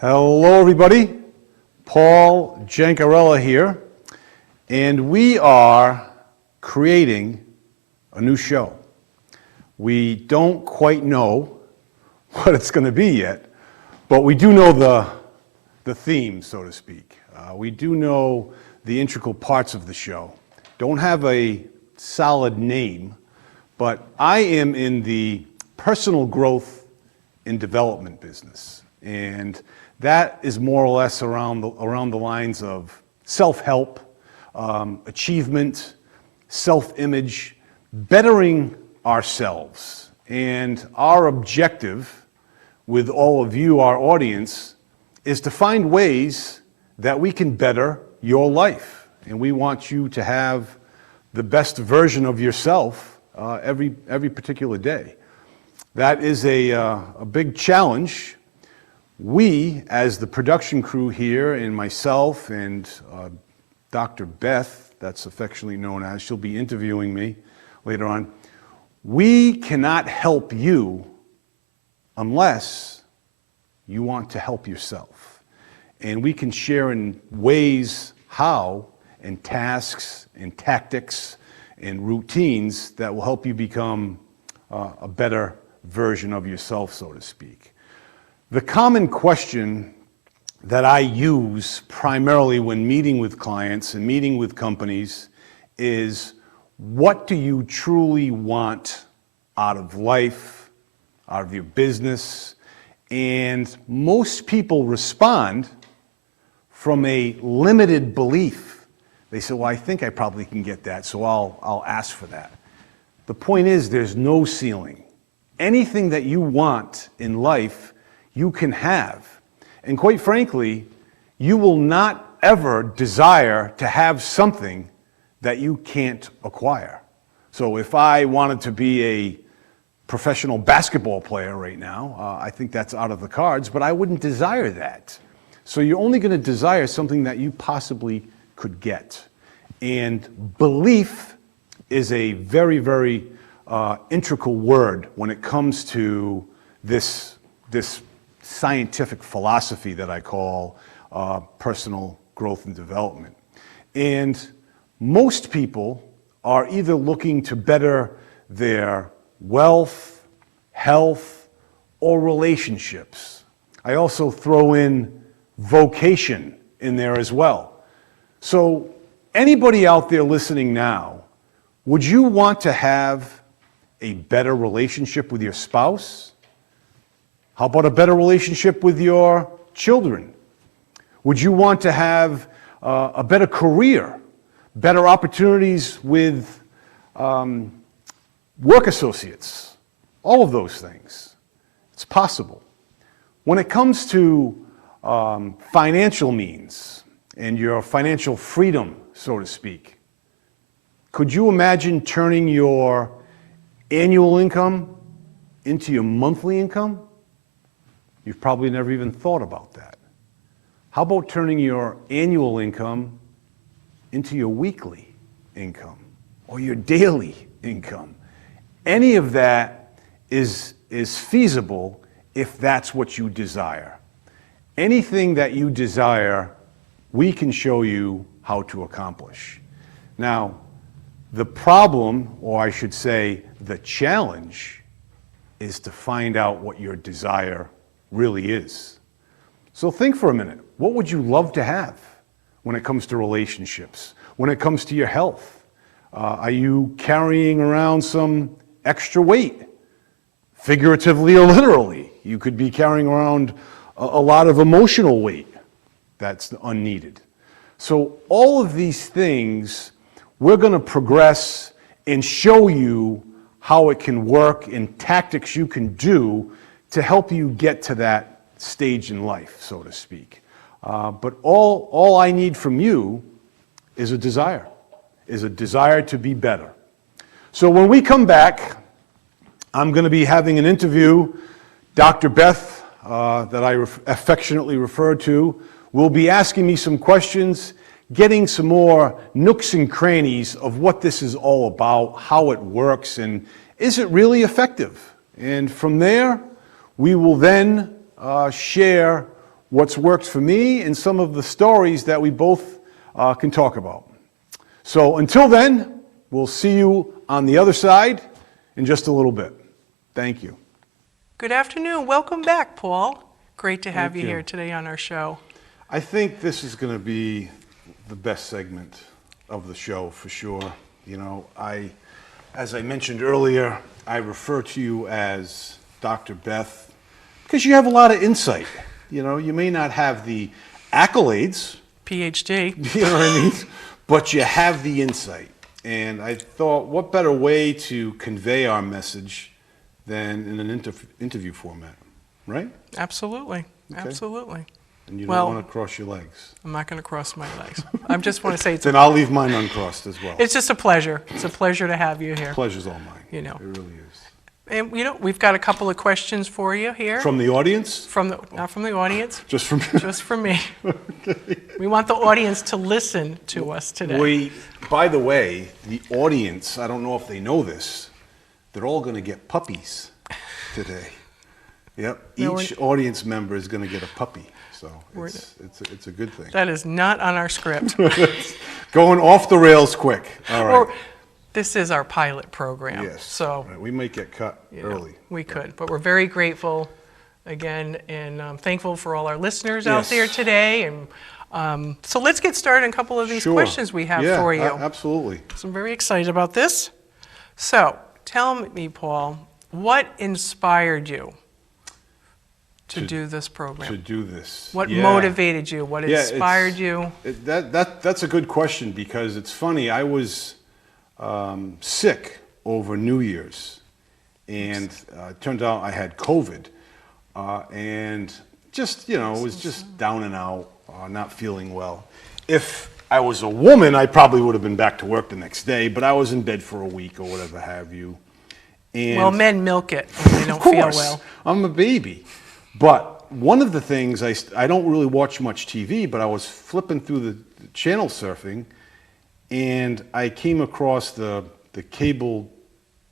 Hello everybody, Paul Jancarella here, and we are creating a new show. We don't quite know what it's going to be yet, but we do know the theme, so to speak. We do know the integral parts of the show. Don't have a solid name, but I am in the personal growth and development business, and that is more or less around the lines of self-help, achievement, self-image, bettering ourselves. And our objective with all of you, our audience, is to find ways that we can better your life. And we want you to have the best version of yourself every particular day. That is a big challenge. We, as the production crew here, and myself and Dr. Beth, that's affectionately known as, she'll be interviewing me later on, we cannot help you unless you want to help yourself. And we can share in ways how, and tasks, and tactics, and routines that will help you become a better version of yourself, so to speak. The common question that I use primarily when meeting with clients and meeting with companies is, what do you truly want out of life, out of your business? And most people respond from a limited belief. They say, well, I think I probably can get that, so I'll ask for that. The point is, there's no ceiling. Anything that you want in life, you can have. And quite frankly, you will not ever desire to have something that you can't acquire. So if I wanted to be a professional basketball player right now, I think that's out of the cards, but I wouldn't desire that. So you're only going to desire something that you possibly could get. And belief is a very, very integral word when it comes to this scientific philosophy that I call personal growth and development. And most people are either looking to better their wealth, health, or relationships. I also throw in vocation in there as well. So anybody out there listening now, would you want to have a better relationship with your spouse? How about a better relationship with your children? Would you want to have a better career, better opportunities with work associates? All of those things. It's possible. When it comes to financial means and your financial freedom, so to speak, could you imagine turning your annual income into your monthly income? You've probably never even thought about that. How about turning your annual income into your weekly income or your daily income? Any of that is feasible if that's what you desire. Anything that you desire, we can show you how to accomplish. Now, the problem, or I should say the challenge, is to find out what your desire really is. So think for a minute. What would you love to have when it comes to relationships? When it comes to your health? Are you carrying around some extra weight? Figuratively or literally. You could be carrying around a lot of emotional weight that's unneeded. So all of these things, we're going to progress and show you how it can work and tactics you can do to help you get to that stage in life, so to speak. But all I need from you is a desire to be better. So when we come back, I'm going to be having an interview. Dr. Beth, that I affectionately refer to, will be asking me some questions, getting some more nooks and crannies of what this is all about, how it works, and is it really effective? And from there, we will then share what's worked for me and some of the stories that we both can talk about. So until then, we'll see you on the other side in just a little bit. Thank you. Good afternoon. Welcome back, Paul. Great to have Thank you you. here today on our show. I think this is going to be the best segment of the show for sure. You know, as I mentioned earlier, I refer to you as Dr. Beth because you have a lot of insight. You know, you may not have the accolades, PhD. you know what I mean, but you have the insight. And I thought, what better way to convey our message than in an interview format, right? Absolutely. Okay. Absolutely. And you Well, don't want to cross your legs. I'm not going to cross my legs. I just want to say Then I'll leave mine uncrossed as well. it's just a pleasure. It's a pleasure to have you here. Pleasure's all mine. You know. It really is. And we've got a couple of questions for you here. From the audience? Not from the audience, Just from just from me. We want the audience to listen to us today. By the way, the audience, I don't know if they know this, they're all going to get puppies today. Yep. No, Each audience member is going to get a puppy. So We're- it's a good thing. That is not on our script. Going off the rails quick. All right. Or, this is our pilot program. Yes. So Right, we might get cut you know, early. we could, but we're very grateful again and thankful for all our listeners out Yes. there today. And so let's get started on a couple of these Sure. questions we have Yeah, for you. Absolutely. So I'm very excited about this. So tell me, Paul, what inspired you to do this program? To do this. What Yeah. motivated you? What Yeah, it's- inspired you? That's a good question because it's funny. I was sick over New Year's, and it turned out I had COVID, and just was just down and out, not feeling well. If I was a woman, I probably would have been back to work the next day, but I was in bed for a week or whatever have you. And Well, men milk it when they don't feel course, well. I'm a baby. But one of the things, I don't really watch much TV, but I was flipping through the channel surfing, and I came across the cable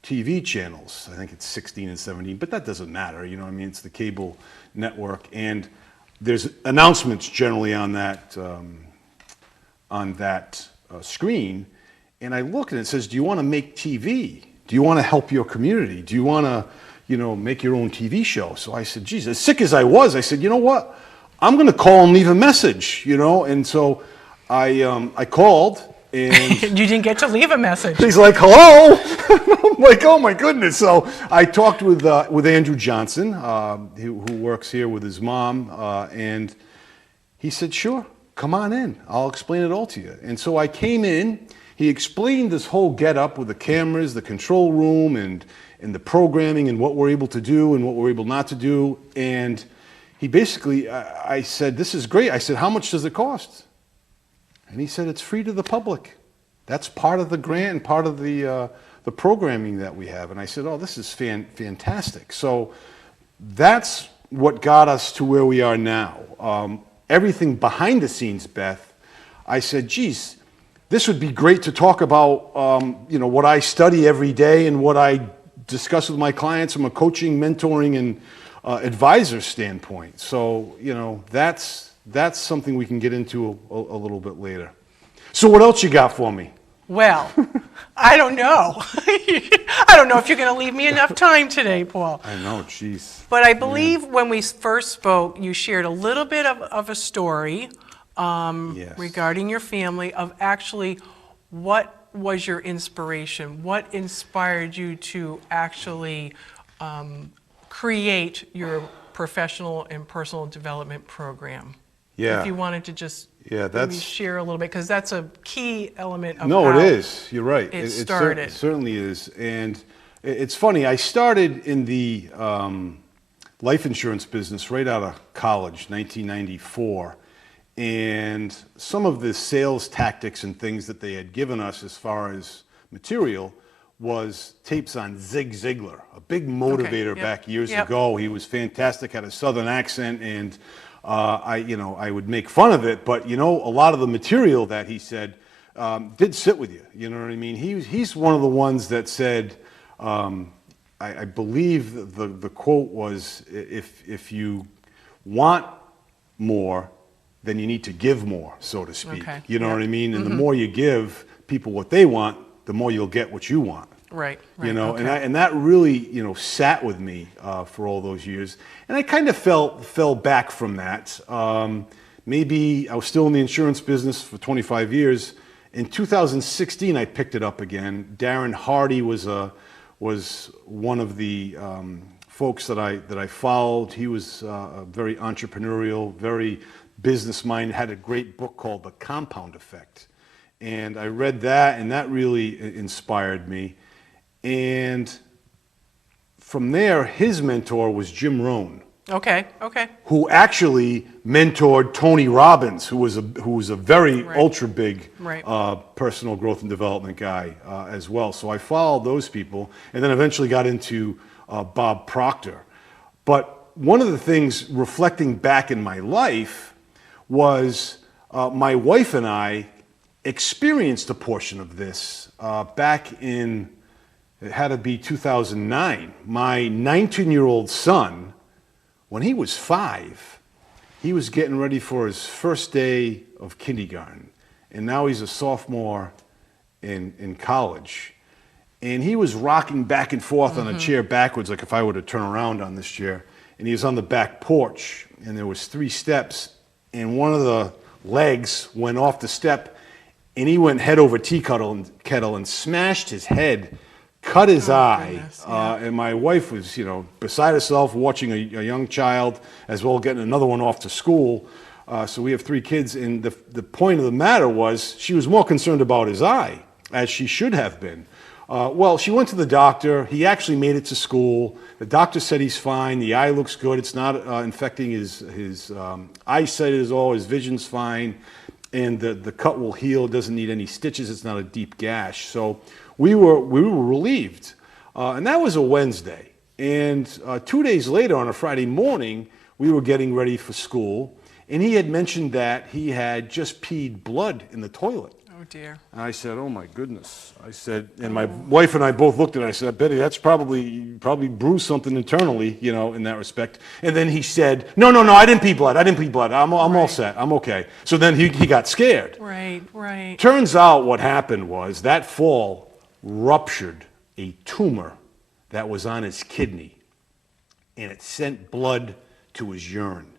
TV channels. I think it's 16 and 17, but that doesn't matter. You know what I mean? It's the cable network. And there's announcements generally on that screen. And I look and it says, do you want to make TV? Do you want to help your community? Do you want to, make your own TV show? So I said, geez, as sick as I was, I said, you know what? I'm going to call and leave a message, And so I called. And You didn't get to leave a message. he's like, hello? I'm like, oh my goodness. So I talked with Andrew Johnson, who works here with his mom, and he said, sure, come on in. I'll explain it all to you. And so I came in. He explained this whole get-up with the cameras, the control room, and the programming, and what we're able to do and what we're able not to do. And he basically, I said, this is great. I said, how much does it cost? And he said, it's free to the public. That's part of the grant and part of the programming that we have. And I said, oh, this is fantastic. So that's what got us to where we are now. Everything behind the scenes, Beth, I said, geez, this would be great to talk about, what I study every day and what I discuss with my clients from a coaching, mentoring, and advisor standpoint. So, that's something we can get into a little bit later. So what else you got for me? Well, I don't know. I don't know if you're going to leave me enough time today, Paul. I know, jeez. But I believe when we first spoke, you shared a little bit of a story Yes. regarding your family of actually what was your inspiration? What inspired you to actually create your professional and personal development program? Yeah. If you wanted to just Yeah, maybe share a little bit, because that's a key element of No, how it is. You're right. it started. It certainly is. And it's funny, I started in the life insurance business right out of college, 1994. And some of the sales tactics and things that they had given us as far as material was tapes on Zig Ziglar, a big motivator yep, back years yep. ago. He was fantastic, had a southern accent, and I would make fun of it, but a lot of the material that he said did sit with you. You know what I mean? He's one of the ones that said, I believe the quote was, if you want more, then you need to give more, so to speak. Okay. You know Yeah. what I mean? And the more you give people what they want, the more you'll get what you want. Right. Right. You know, okay. and that really, sat with me for all those years. And I kind of fell back from that. Maybe I was still in the insurance business for 25 years. In 2016, I picked it up again. Darren Hardy was one of the folks that I followed. He was very entrepreneurial, very business-minded, had a great book called The Compound Effect. And I read that, and that really inspired me. And from there, his mentor was Jim Rohn, Okay. Okay. who actually mentored Tony Robbins, who was a very Right. ultra big Right. personal growth and development guy as well. So I followed those people, and then eventually got into Bob Proctor. But one of the things reflecting back in my life was my wife and I experienced a portion of this back in, it had to be 2009. My 19-year-old son, when he was 5, he was getting ready for his first day of kindergarten. And now he's a sophomore in college. And he was rocking back and forth on a chair backwards, like if I were to turn around on this chair. And he was on the back porch, and there was 3 steps, and one of the legs went off the step, and he went head over tea kettle and smashed his head, cut his eye. Goodness, yeah. And my wife was, beside herself watching a young child, as well getting another one off to school. So we have 3 kids, and the point of the matter was she was more concerned about his eye, as she should have been. Well, she went to the doctor. He actually made it to school. The doctor said he's fine. The eye looks good. It's not infecting his eyesight at all. His vision's fine. And the cut will heal. It doesn't need any stitches. It's not a deep gash. So we were relieved. And that was a Wednesday. And 2 days later, on a Friday morning, we were getting ready for school. And he had mentioned that he had just peed blood in the toilet. Oh dear. And I said, "Oh my goodness!" I said, and my wife and I both looked at it. I said, "Betty, that's probably bruised something internally, in that respect." And then he said, "No, I didn't pee blood. I'm all set. I'm okay." So then he got scared. Right. Right. Turns out what happened was that fall ruptured a tumor that was on his kidney, and it sent blood to his urine,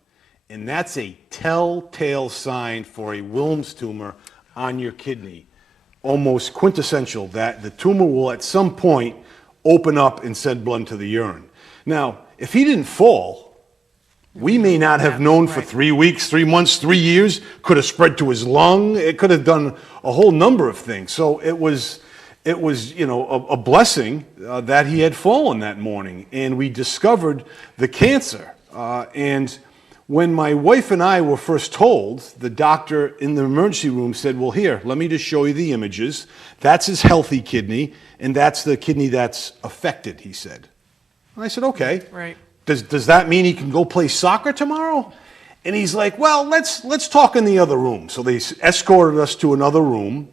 and that's a telltale sign for a Wilms tumor on your kidney, almost quintessential, that the tumor will at some point open up and send blood to the urine. Now, if he didn't fall, we may not have known for right. 3 weeks, 3 months, 3 years, could have spread to his lung, it could have done a whole number of things. So it was a blessing that he had fallen that morning, and we discovered the cancer. And when my wife and I were first told, the doctor in the emergency room said, "Well, here, let me just show you the images. That's his healthy kidney, and that's the kidney that's affected," he said. And I said, "Okay. Right. Does that mean he can go play soccer tomorrow?" And he's like, "Well, let's talk in the other room." So they escorted us to another room,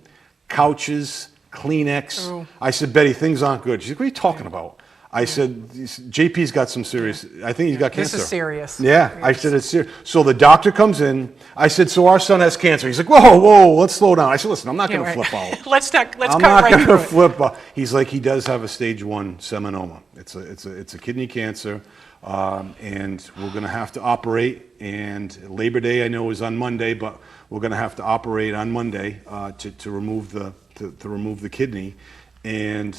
couches, Kleenex. Oh. I said, "Betty, things aren't good." She said, "What are you talking about?" I said, "JP's got some serious, I think he's got This cancer." is serious. Yeah, I said, "It's serious." So the doctor comes in. I said, "So our son has cancer." He's like, "Whoa, let's slow down." I said, "Listen, I'm not going to flip out. Let's cut I'm not right going through to it. flip out." He's like, "He does have a stage 1 seminoma. It's a kidney cancer, and we're going to have to operate. And Labor Day, I know, is on Monday, but we're going to have to operate on Monday to remove the kidney." And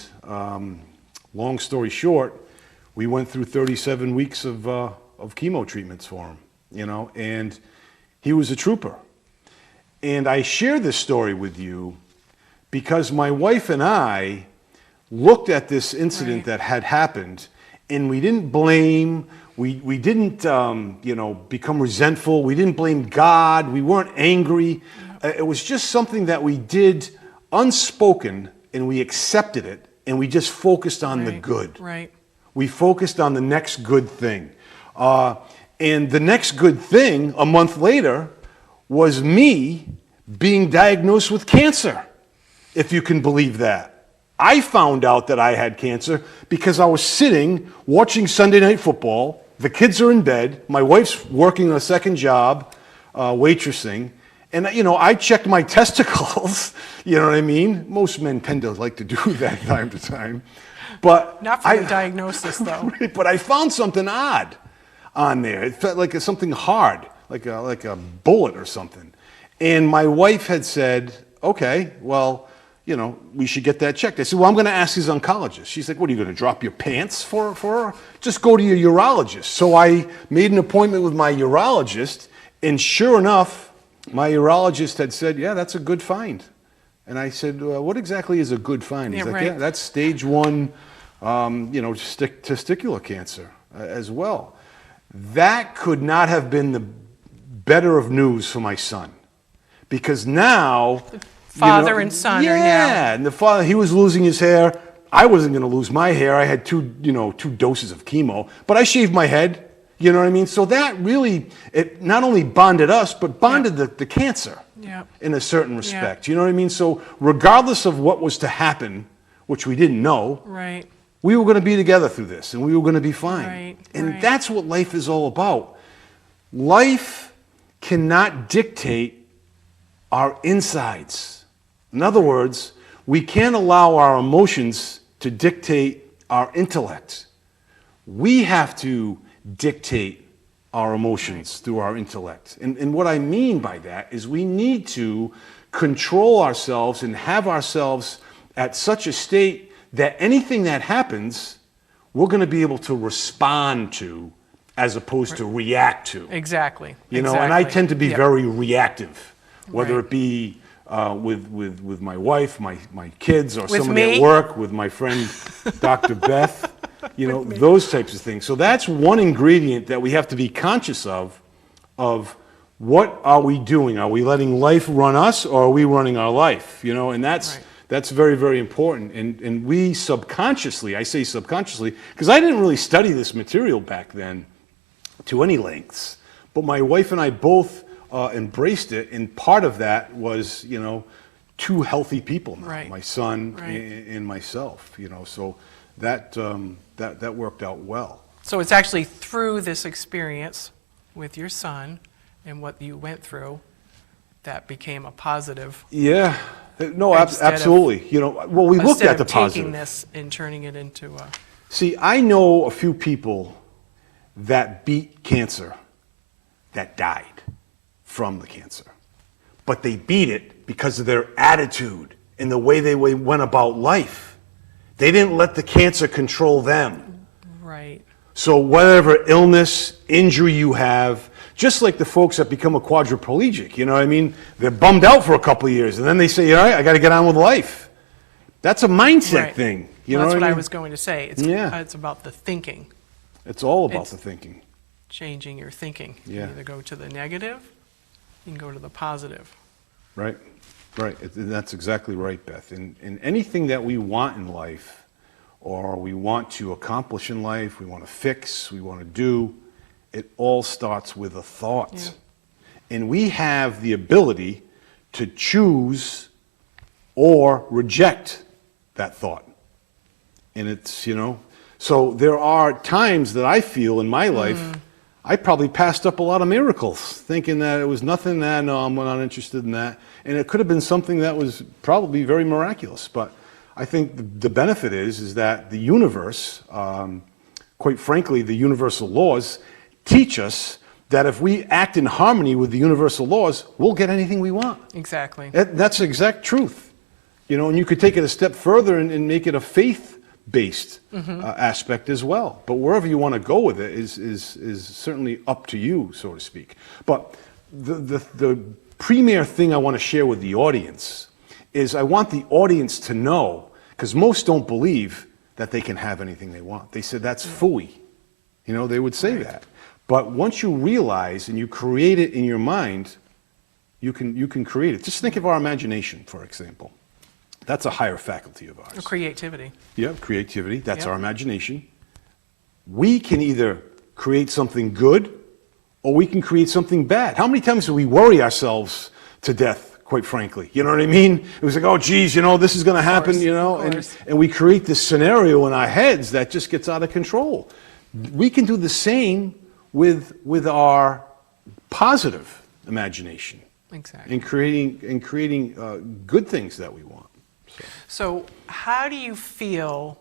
long story short, we went through 37 weeks of chemo treatments for him, and he was a trooper. And I share this story with you because my wife and I looked at this incident Right. that had happened, and we didn't blame, we didn't, become resentful. We didn't blame God. We weren't angry. It was just something that we did unspoken, and we accepted it, and we just focused on the Right. good. Right. We focused on the next good thing. And the next good thing, a month later, was me being diagnosed with cancer, if you can believe that. I found out that I had cancer because I was sitting watching Sunday Night Football. The kids are in bed. My wife's working a second job. waitressing. And, you know, I checked my testicles, you know what I mean? Most men tend to like to do that time to time. But Not for the diagnosis, though. but I found something odd on there. It felt like something hard, like a bullet or something. And my wife had said, okay, well, you know, we should get that checked. I said, well, I'm going to ask his oncologist. She's like, what, are you going to drop your pants for her? Just go to your urologist. So I made an appointment with my urologist, and sure enough, my urologist had said, yeah, that's a good find. And I said, what exactly is a good find? He's Yeah, like, right. yeah, that's stage 1, you know, testicular cancer as well. That could not have been the better of news for my son. Because now... Father and son are now. Yeah, and the father, he was losing his hair. I wasn't going to lose my hair. I had 2 doses of chemo, but I shaved my head. You know what I mean? So that really, it not only bonded us, but bonded the cancer in a certain respect. You know what I mean? So regardless of what was to happen, which we didn't know, Right. we were going to be together through this, and we were going to be fine. Right, And right. that's what life is all about. Life cannot dictate our insides. In other words, we can't allow our emotions to dictate our intellect. We have to dictate our emotions through our intellect. And what I mean by that is we need to control ourselves and have ourselves at such a state that anything that happens, we're going to be able to respond to as opposed to react to. Exactly. You know, and I tend to be Yep. very reactive, whether Right. it be with my wife, my kids, or With somebody me? at work, with my friend Dr. Beth, you know, those types of things. So that's one ingredient that we have to be conscious of what are we doing? Are we letting life run us, or are we running our life? You know, and that's very, very important. And we subconsciously, I say subconsciously, because I didn't really study this material back then to any lengths, but my wife and I both embraced it, and part of that was, you know, 2 healthy people now, Right. my son Right. and myself, you know, so that worked out well. So it's actually through this experience with your son and what you went through that became a positive. Yeah, no, Instead of- absolutely. You know, well, we looked Instead at the of taking positive. this and turning it into a. See, I know a few people that beat cancer that died from the cancer, but they beat it because of their attitude and the way they went about life. They didn't let the cancer control them. Right. So whatever illness, injury you have, just like the folks that become a quadriplegic, you know what I mean? They're bummed out for a couple of years, and then they say, all right, I got to get on with life. That's a mindset Right. thing. You Well, know that's what I I mean? was going to say. It's, Yeah. it's about the thinking, It's all about It's- the thinking. changing your thinking. You Yeah. either go to the negative, you can go to the positive. Right, right. And that's exactly right, Beth. And anything that we want in life, or we want to accomplish in life, we want to fix, we want to do, it all starts with a thought. Yeah. And we have the ability to choose or reject that thought. And it's, you know, so there are times that I feel in my life, I probably passed up a lot of miracles, thinking that it was nothing, that, no, I'm not interested in that. And it could have been something that was probably very miraculous. But I think the benefit is that the universe, quite frankly, the universal laws teach us that if we act in harmony with the universal laws, we'll get anything we want. Exactly. That's the exact truth. You know, and you could take it a step further and make it a faith-based aspect as well. But wherever you want to go with it is certainly up to you, so to speak. But the premier thing I want to share with the audience is I want the audience to know, because most don't believe that they can have anything they want. They said that's phooey. You know, they would say that. But once you realize and you create it in your mind, you can create it. Just think of our imagination, for example. That's a higher faculty of ours. Creativity. Yeah, creativity, that's Yep. our imagination. We can either create something good or we can create something bad. How many times do we worry ourselves to death, quite frankly? You know what I mean? It was like, oh, geez, you know, this is going to happen, course, you know? of course. And we create this scenario in our heads that just gets out of control. We can do the same with our positive imagination Exactly. and creating good things that we want. So how do you feel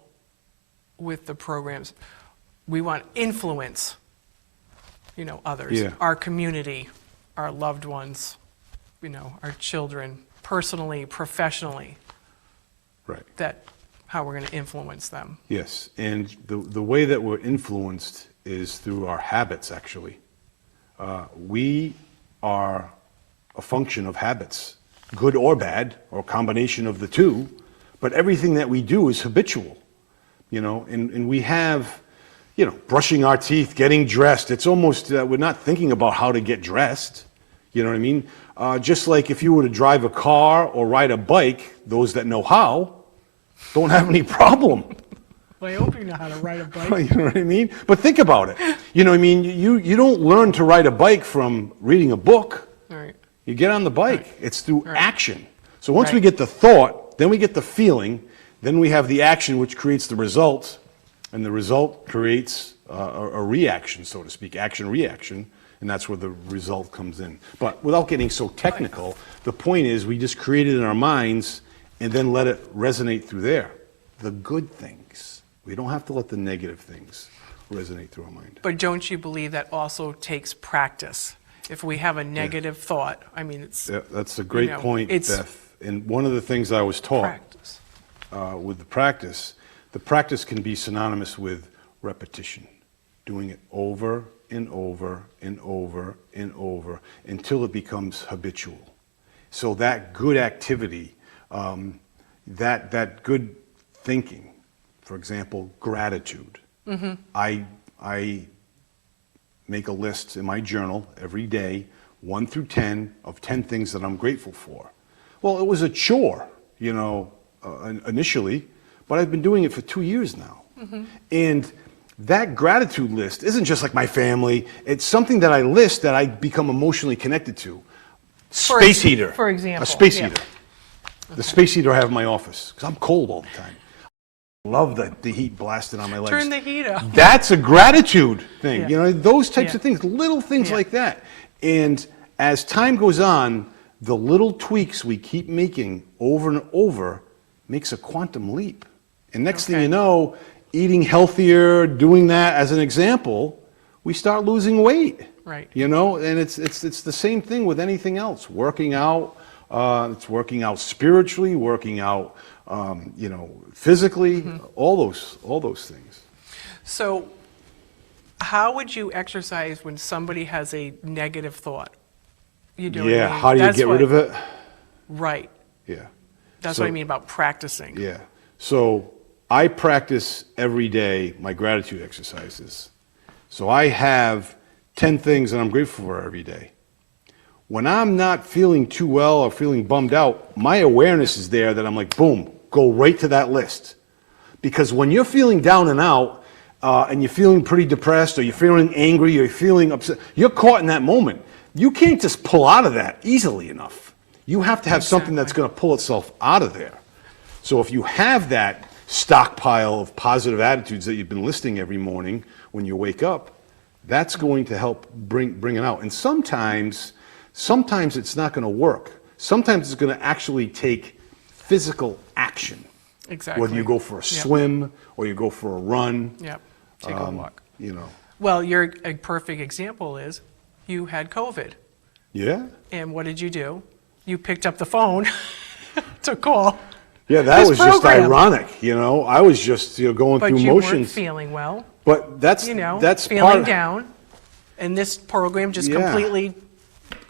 with the programs? We want influence, others, Yeah. our community, our loved ones, our children, personally, professionally, Right. how we're going to influence them. Yes, and the way that we're influenced is through our habits, actually. We are a function of habits, good or bad, or a combination of the two, but everything that we do is habitual, and we have, brushing our teeth, getting dressed. It's almost, we're not thinking about how to get dressed, you know what I mean? Just like if you were to drive a car or ride a bike, those that know how don't have any problem. Well, I hope you know how to ride a bike. You know what I mean? But think about it. You know what I mean? You don't learn to ride a bike from reading a book. All right. You get on the bike. Right. It's through Right. action. So once we Right. get the thought, then we get the feeling, then we have the action which creates the result, and the result creates a reaction, so to speak, action-reaction, and that's where the result comes in. But without getting so technical, the point is we just create it in our minds and then let it resonate through there. The good things. We don't have to let the negative things resonate through our mind. But don't you believe that also takes practice? If we have a negative thought, it's Yeah, that's a great point, it's Beth. And one of the things I was taught practice. with the practice can be synonymous with repetition, doing it over and over and over and over until it becomes habitual. So that good activity, that good thinking, for example, gratitude. I make a list in my journal every day, 1 through 10, of 10 things that I'm grateful for. Well, it was a chore, initially, but I've been doing it for 2 years now. And that gratitude list isn't just like my family. It's something that I list that I become emotionally connected to. Space heater. for example, A space yeah. heater. The space heater I have in my office, because I'm cold all the time. I love the heat blasting on my legs. Turn the heat up. That's a gratitude thing. Yeah. Those types Yeah. of things, little things Yeah. like that. And as time goes on, the little tweaks we keep making over and over makes a quantum leap. And next thing Okay. you know, eating healthier, doing that as an example, we start losing weight. Right. And it's the same thing with anything else. Working out, it's working out spiritually, working out, physically, all those things. So how would you exercise when somebody has a negative thought? You do Yeah, how do you get rid of it? Right. Yeah. That's So- what I mean about practicing. Yeah. So I practice every day my gratitude exercises. So I have 10 things that I'm grateful for every day. When I'm not feeling too well or feeling bummed out, my awareness is there that I'm like, boom, go right to that list. Because when you're feeling down and out, and you're feeling pretty depressed, or you're feeling angry, or you're feeling upset, you're caught in that moment. You can't just pull out of that easily enough. You have to have something that's going to pull itself out of there. So if you have that stockpile of positive attitudes that you've been listing every morning when you wake up, that's going to help bring it out. And sometimes it's not going to work. Sometimes it's going to actually take physical action. Exactly. Whether you go for a Yep. swim or you go for a run. Yep. Take a walk. Well, a perfect example is you had COVID. Yeah. And what did you do? You picked up the phone to call. Yeah, that This was just program. ironic, I was just going But through you weren't motions. feeling well, But that's feeling part. down. And this program just Yeah. completely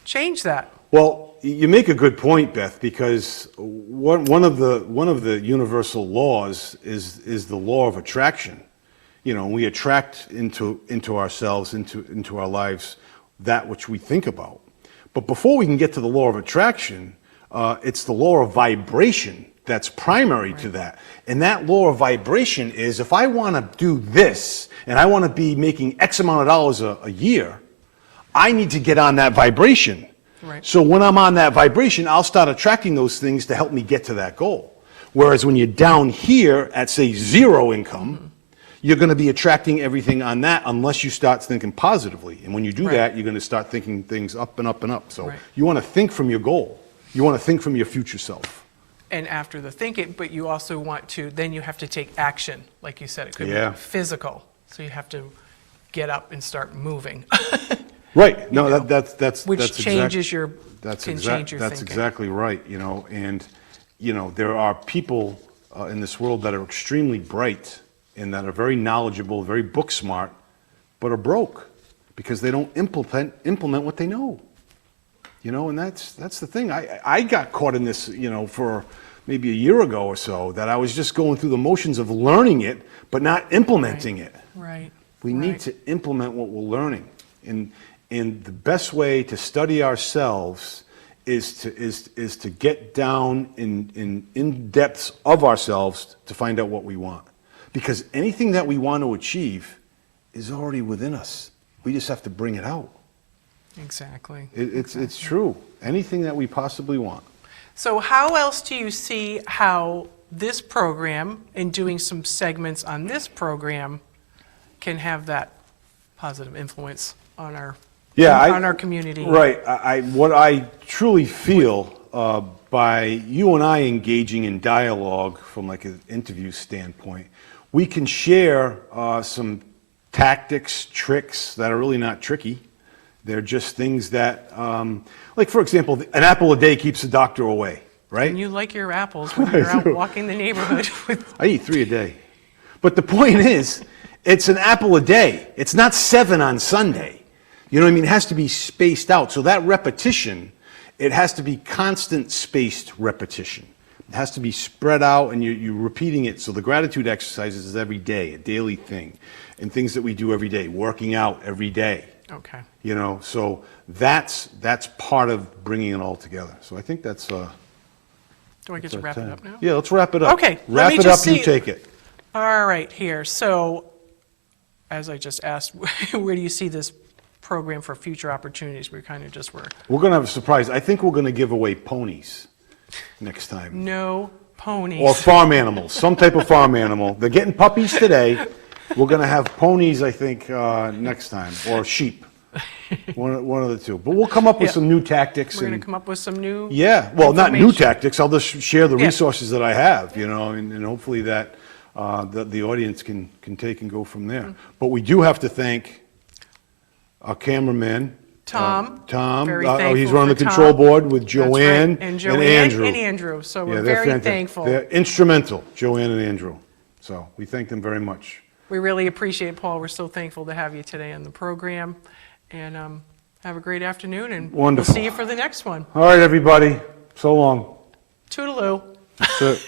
changed that. Well, you make a good point, Beth, because one of the universal laws is the law of attraction. We attract into ourselves, into our lives, that which we think about. But before we can get to the law of attraction, it's the law of vibration that's primary to that. And that law of vibration is, if I want to do this, and I want to be making X amount of dollars a year, I need to get on that vibration. Right. So when I'm on that vibration, I'll start attracting those things to help me get to that goal. Whereas when you're down here at, say, 0 income, you're going to be attracting everything on that unless you start thinking positively. And when you do Right. that, you're going to start thinking things up and up and up. So Right. you want to think from your goal. You want to think from your future self. And after the thinking, but you also want to, then you have to take action. Like you said, it could Yeah. be physical. So you have to get up and start moving, Right. No, know, that's which that's changes your, That's can exact- change your That's thinking. exactly right, you know, and, you know, there are people in this world that are extremely bright and that are very knowledgeable, very book smart, but are broke because they don't implement what they know. You know, and that's the thing. I got caught in this, you know, for maybe a year ago or so, that I was just going through the motions of learning it, but not implementing it. Right. We need to implement what we're learning. And the best way to study ourselves is to get down in depths of ourselves to find out what we want. Because anything that we want to achieve is already within us. We just have to bring it out. Exactly. It's true. Anything that we possibly want. So how else do you see how this program and doing some segments on this program can have that positive influence on our on our community? Right. What I truly feel by you and I engaging in dialogue from like an interview standpoint, we can share some tactics, tricks that are really not tricky. They're just things that, like for example, an apple a day keeps the doctor away, right? And you like your apples when you're out walking the neighborhood with, I eat 3 a day. But the point is, it's an apple a day. It's not 7 on Sunday. You know what I mean? It has to be spaced out. So that repetition, it has to be constant spaced repetition. It has to be spread out and you're repeating it. So the gratitude exercises is every day, a daily thing. And things that we do every day, working out every day. okay. You know, so that's part of bringing it all together. So I think that's Do I get to wrap it up now? Yeah, let's wrap it up. Okay, let Wrap me it just up, you see- take it. All right, here. So, as I just asked, where do you see this program for future opportunities? We kind of just were, We're going to have a surprise. I think we're going to give away ponies next time. no ponies. Or farm animals, some type of farm animal. They're getting puppies today. We're going to have ponies, I think, next time, or sheep. One of the two. But we'll come up with Yeah. some new tactics. We're going and to come up with some new. Yeah, well, not new information. tactics. I'll just share the Yeah. resources that I have, you know, and hopefully that the audience can take and go from there. But we do have to thank our cameraman. Tom. Tom. Very He's thankful running the for control Tom. board with That's right. Joanne And Joanne Andrew. and Andrew. So we're they're very fantastic. thankful. They're instrumental, Joanne and Andrew. So we thank them very much. We really appreciate, Paul. We're so thankful to have you today on the program. And have a great afternoon, and Wonderful. we'll see you for the next one. All right, everybody. So long. Toodaloo. That's it.